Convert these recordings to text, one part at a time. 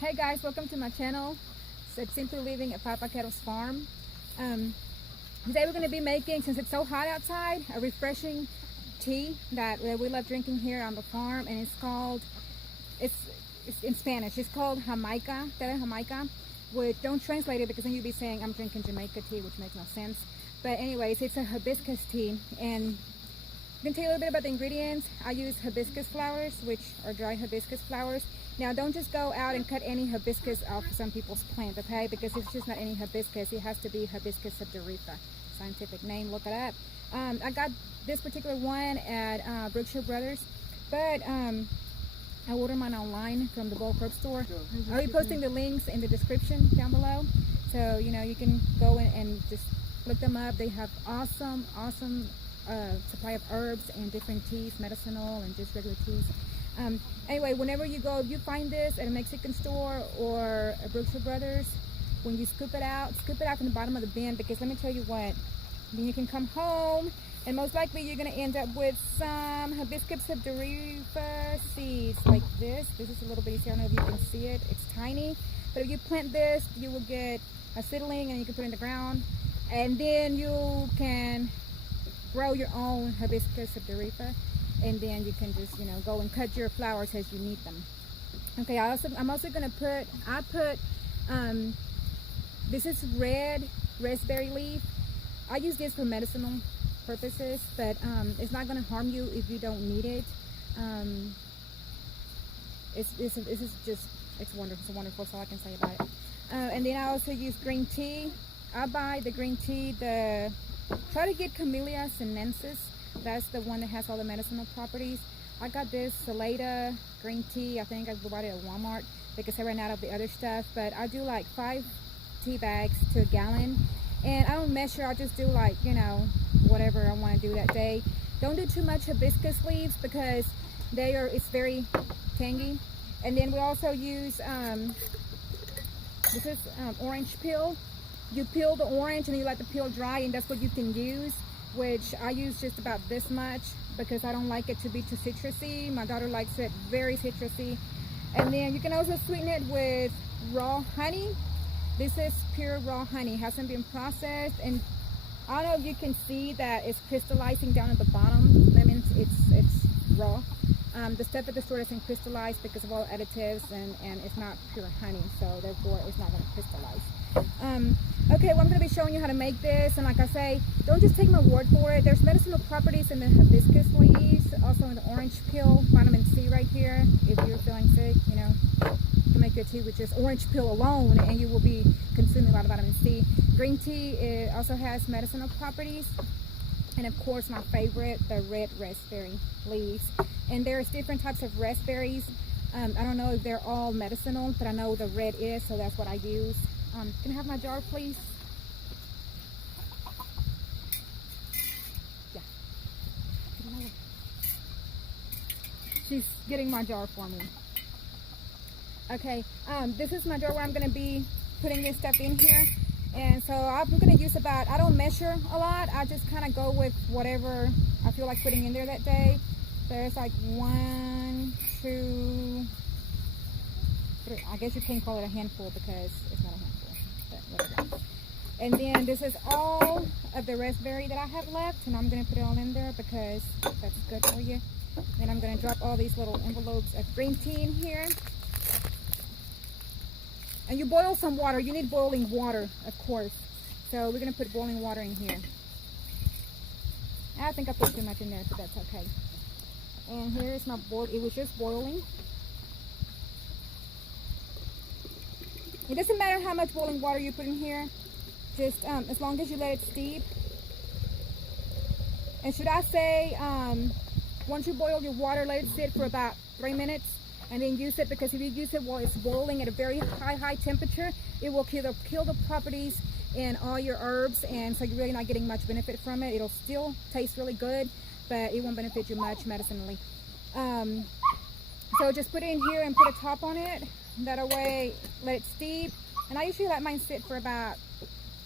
Hey guys, welcome to my channel. It's Simply Living at Papa Kettle's Farm. Today we're going to be making, since it's so hot outside, a refreshing tea that we love drinking here on the farm, and it's in Spanish. It's called Jamaica, Té de Jamaica, which don't translate it because then you'd be saying I'm drinking Jamaica tea, which makes no sense. But anyways, it's a hibiscus tea, and I'm going to tell you a little bit about the ingredients. I use hibiscus flowers, which are dry hibiscus flowers. Now, don't just go out and cut any hibiscus off some people's plant, okay? Because it's just not any hibiscus. It has to be Hibiscus sabdariffa, scientific name. Look it up. I got this particular one at Brookshire Brothers, but I ordered mine online from the bulk herb store. I'll be posting the links in the description down below, so you know you can go in and just look them up. They have awesome supply of herbs and different teas, medicinal and just regular teas. Anyway, whenever you go, if you find this at a Mexican store or a Brookshire Brothers, when you scoop it out from the bottom of the bin, because let me tell you what, then you can come home and most likely you're going to end up with some Hibiscus sabdariffa seeds like this. This is a little bit, I don't know if you can see it, it's tiny, but if you plant this, you will get a seedling and you can put it in the ground, and then you can grow your own Hibiscus sabdariffa. And then you can just, you know, go and cut your flowers as you need them. Okay, I'm also gonna put, this is red raspberry leaf. I use this for medicinal purposes, but it's not gonna harm you if you don't need it. It's wonderful, that's all I can say about it. And then I also use green tea. I buy the green tea, try to get Camellia sinensis. That's the one that has all the medicinal properties. I got this Salada green tea. I think I bought it at Walmart because I ran out of the other stuff. But I do like 5 tea bags to a gallon. And I don't measure. I just do like, you know, whatever I want to do that day. Don't do too much hibiscus leaves because it's very tangy. And then we also use, this is orange peel. You peel the orange and you let the peel dry, and that's what you can use. Which I use just about this much because I don't like it to be too citrusy. My daughter likes it very citrusy. And then you can also sweeten it with raw honey. This is pure raw honey, it hasn't been processed, and I don't know if you can see that it's crystallizing down at the bottom. That means it's raw. The stuff at the store doesn't crystallize because of all additives, and it's not pure honey, so therefore it's not going to crystallize. Okay, well, I'm going to be showing you how to make this, and like I say, don't just take my word for it. There's medicinal properties in the hibiscus leaves, also in the orange peel, vitamin C right here. If you're feeling sick, you know, you can make your tea with just orange peel alone, and you will be consuming a lot of vitamin C. Green tea, it also has medicinal properties, and of course my favorite, the red raspberry leaves. And there's different types of raspberries. I don't know if they're all medicinal, but I know the red is, so that's what I use. Can I have my jar, please? Yeah. She's getting my jar for me. Okay, this is my jar where I'm going to be putting this stuff in here. And so I'm going to use I don't measure a lot. I just kind of go with whatever I feel like putting in there that day. There's like 1, 2, 3. I guess you can't call it a handful because it's not a handful. But whatever. And then this is all of the raspberry that I have left, and I'm going to put it all in there because that's good for you. Then I'm going to drop all these little envelopes of green tea in here. And you boil some water. You need boiling water, of course. So we're going to put boiling water in here. I think I put too much in there, so that's okay. And here's my it was just boiling. It doesn't matter how much boiling water you put in here, just as long as you let it steep. And should I say, once you boil your water, let it sit for about 3 minutes and then use it, because if you use it while it's boiling at a very high temperature, it will kill the properties in all your herbs, and so you're really not getting much benefit from it. It'll still taste really good, but it won't benefit you much medicinally. So just put it in here and put a top on it. That way, let it steep. And I usually let mine sit for about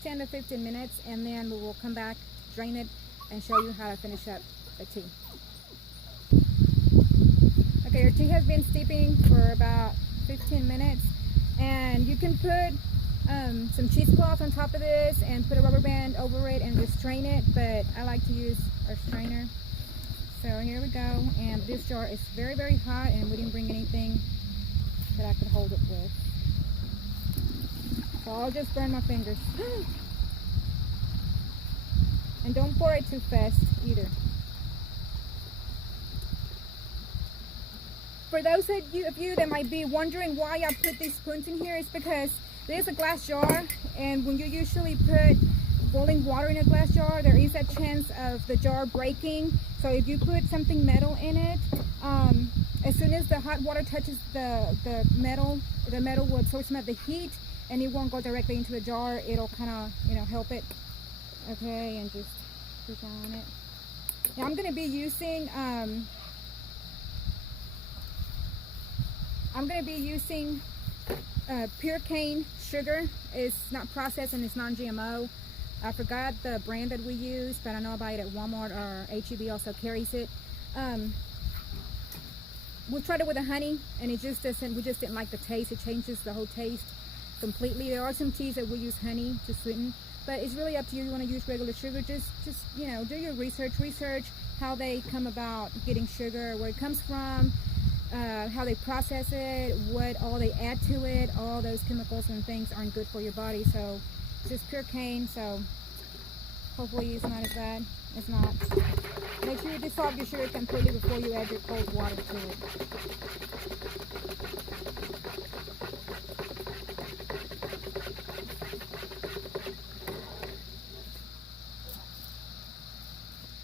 10 to 15 minutes, and then we will come back, drain it, and show you how to finish up the tea. Okay, your tea has been steeping for about 15 minutes. And you can put some cheesecloth on top of this and put a rubber band over it and just strain it, but I like to use our strainer. So here we go, and this jar is very, very hot, and we didn't bring anything that I could hold it with. So I'll just burn my fingers. And don't pour it too fast either. For those of you that might be wondering why I put these spoons in here, it's because this is a glass jar, and when you usually put boiling water in a glass jar, there is a chance of the jar breaking. So if you put something metal in it, as soon as the hot water touches the metal will absorb some of the heat, and it won't go directly into the jar. It'll kind of, you know, help it. Okay, and just push on it. Now I'm going to be using pure cane sugar. It's not processed and it's non-GMO. I forgot the brand that we use, but I know I buy it at Walmart, or H-E-B also carries it. We've tried it with the honey, and it just doesn't. We just didn't like the taste. It changes the whole taste completely. There are some teas that we use honey to sweeten, but it's really up to you. You want to use regular sugar, just you know, do your research how they come about getting sugar, where it comes from, how they process it, what all they add to it. All those chemicals and things aren't good for your body. So it's just pure cane, so hopefully it's not as bad. It's not. Make sure you dissolve your sugar completely before you add your cold water to it.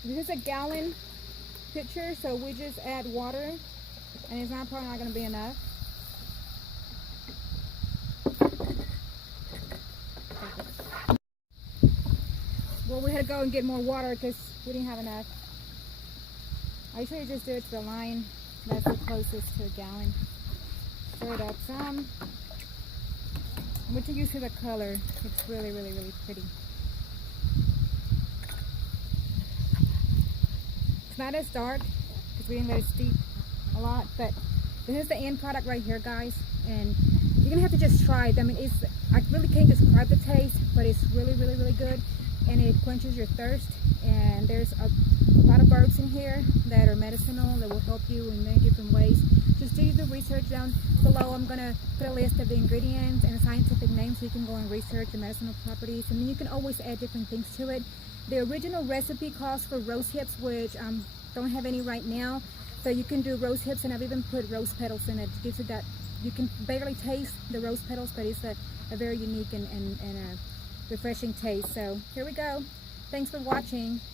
This is a gallon pitcher, so we just add water, and it's probably not going to be enough. Well, we had to go and get more water because we didn't have enough. I usually just do it to the line that's the closest to a gallon. Stir it up some. What you use for the color, it's really, really, really pretty. It's not as dark because we didn't let it steep a lot, but this is the end product right here, guys, and you're gonna have to just try it. I mean, I really can't describe the taste, but it's really, really, really good, and it quenches your thirst. And there's a lot of herbs in here that are medicinal, that will help you in many different ways. Just do the research down below. I'm gonna put a list of the ingredients and the scientific names so you can go and research the medicinal properties, and then you can always add different things to it. The original recipe calls for rose hips, which don't have any right now. So you can do rose hips, and I've even put rose petals in it. It gives it that, you can barely taste the rose petals, but it's a very unique and a refreshing taste. So here we go. Thanks for watching.